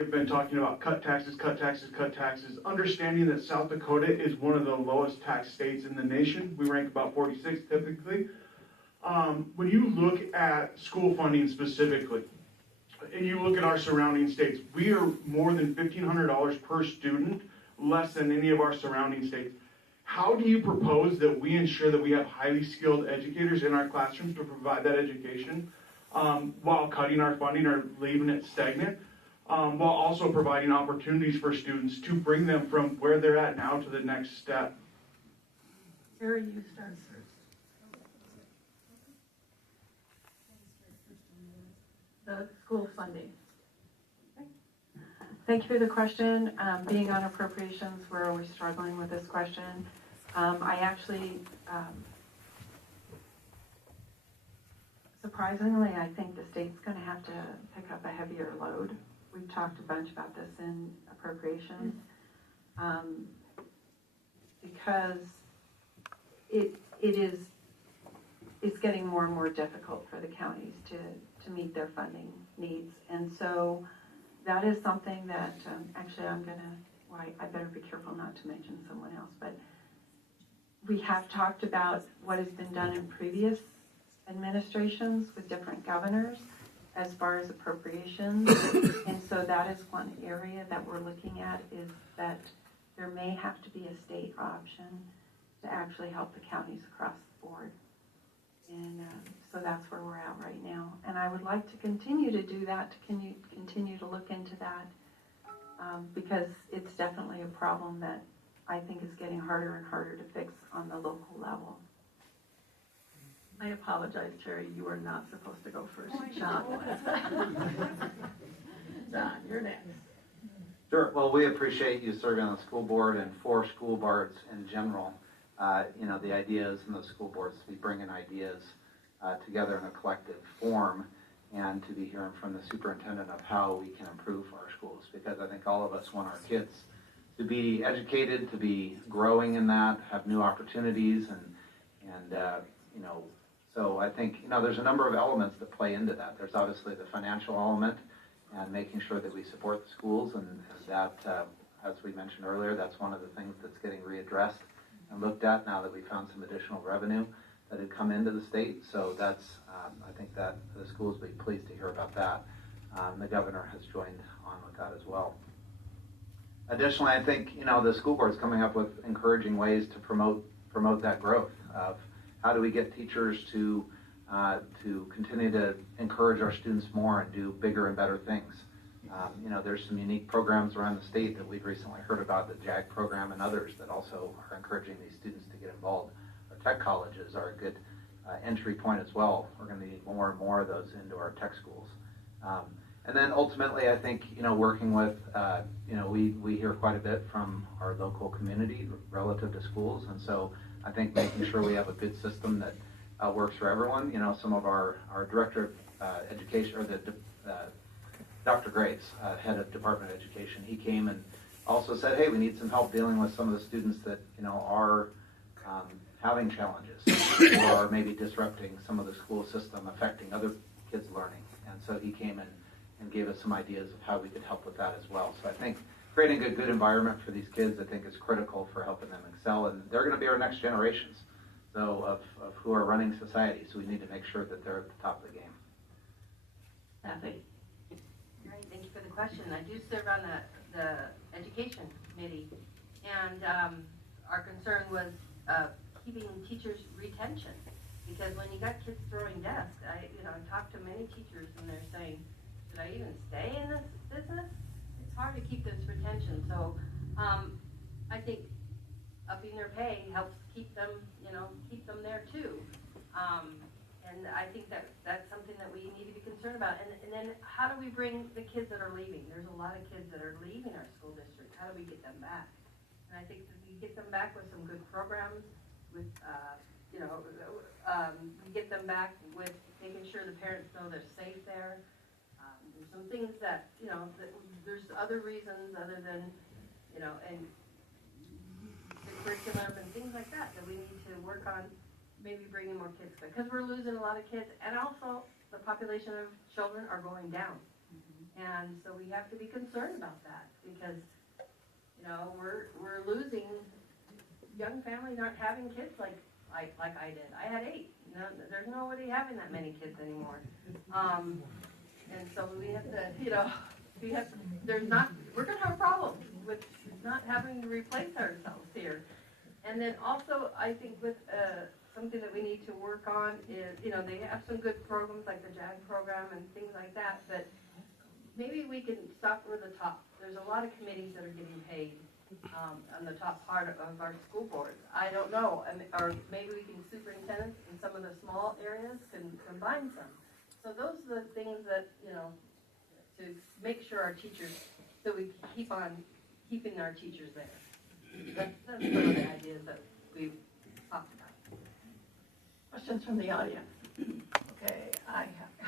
We've been talking about cut taxes, cut taxes, cut taxes, understanding that South Dakota is one of the lowest tax states in the nation. We rank about 46 typically. When you look at school funding specifically, and you look at our surrounding states, we are more than $1,500 per student, less than any of our surrounding states. How do you propose that we ensure that we have highly skilled educators in our classrooms to provide that education while cutting our funding or leaving it stagnant? While also providing opportunities for students to bring them from where they're at now to the next step. Sarah, you start first. The school funding. Thank you for the question. Being on appropriations, we're always struggling with this question. I actually, surprisingly, I think the state's going to have to pick up a heavier load. We've talked a bunch about this in appropriations because it's getting more and more difficult for the counties to meet their funding needs. And so that is something that actually I better be careful not to mention someone else, but we have talked about what has been done in previous administrations with different governors as far as appropriations. And so that is one area that we're looking at, is that there may have to be a state option to actually help the counties across the board. And so that's where we're at right now. And I would like to continue to do that, to continue to look into that, because it's definitely a problem that I think is getting harder and harder to fix on the local level. I apologize, Terry, you are not supposed to go first. John, you're next. Sure. Well, we appreciate you serving on the school board and for school boards in general. The ideas in those school boards, we bring in ideas together in a collective form, and to be hearing from the superintendent of how we can improve our schools, because I think all of us want our kids to be educated, to be growing in that, have new opportunities, and so I think, there's a number of elements that play into that. There's obviously the financial element and making sure that we support the schools, and that, as we mentioned earlier, that's one of the things that's getting readdressed and looked at now that we found some additional revenue that had come into the state. So that's, I think that the schools will be pleased to hear about that. The governor has joined on with that as well. Additionally, I think, the school board's coming up with encouraging ways to promote that growth of how do we get teachers to continue to encourage our students more and do bigger and better things. There's some unique programs around the state that we've recently heard about, the JAG program and others that also are encouraging these students to get involved. Our tech colleges are a good entry point as well. We're going to need more and more of those into our tech schools. And then ultimately, I think, working with, we hear quite a bit from our local community relative to schools. And so I think making sure we have a good system that works for everyone. Some of our director of education, or Dr. Graves, head of Department of Education, he came and also said, hey, we need some help dealing with some of the students that, are having challenges or maybe disrupting some of the school system, affecting other kids' learning. And so he came and gave us some ideas of how we could help with that as well. So I think creating a good environment for these kids, I think, is critical for helping them excel. And they're going to be our next generations, so of who are running society. So we need to make sure that they're at the top of the game. Kathy. Great, thank you for the question. I do serve on the education committee, and our concern was keeping teachers' retention, because when you got kids throwing desks, I talked to many teachers and they're saying, should I even stay in this business? It's hard to keep this retention. So I think upping their pay helps keep them there too. And I think that's something that we need to be concerned about. And then how do we bring the kids that are leaving? There's a lot of kids that are leaving our school district. How do we get them back? And I think that we get them back with some good programs, with we get them back with making sure the parents know they're safe there. There's some things that, that there's other reasons other than, and the curriculum and things like that we need to work on, maybe bringing more kids back, because we're losing a lot of kids, and also the population of children are going down. And so we have to be concerned about that because, you know, we're losing, young families aren't having kids like I did. I had 8. No, there's nobody having that many kids anymore. And so we have to, you know, we're gonna have problems with not having to replace ourselves here. And then also, I think with, something that we need to work on is, you know, they have some good programs like the JAG program and things like that, but maybe we can stop with the top. There's a lot of committees that are getting paid, on the top part of our school boards. I don't know, or maybe we can, superintendents in some of the small areas can combine some. So those are the things that, you know, to make sure our teachers, so we keep on keeping our teachers there. That's some of the ideas that we've talked about. Questions from the audience? Okay, I have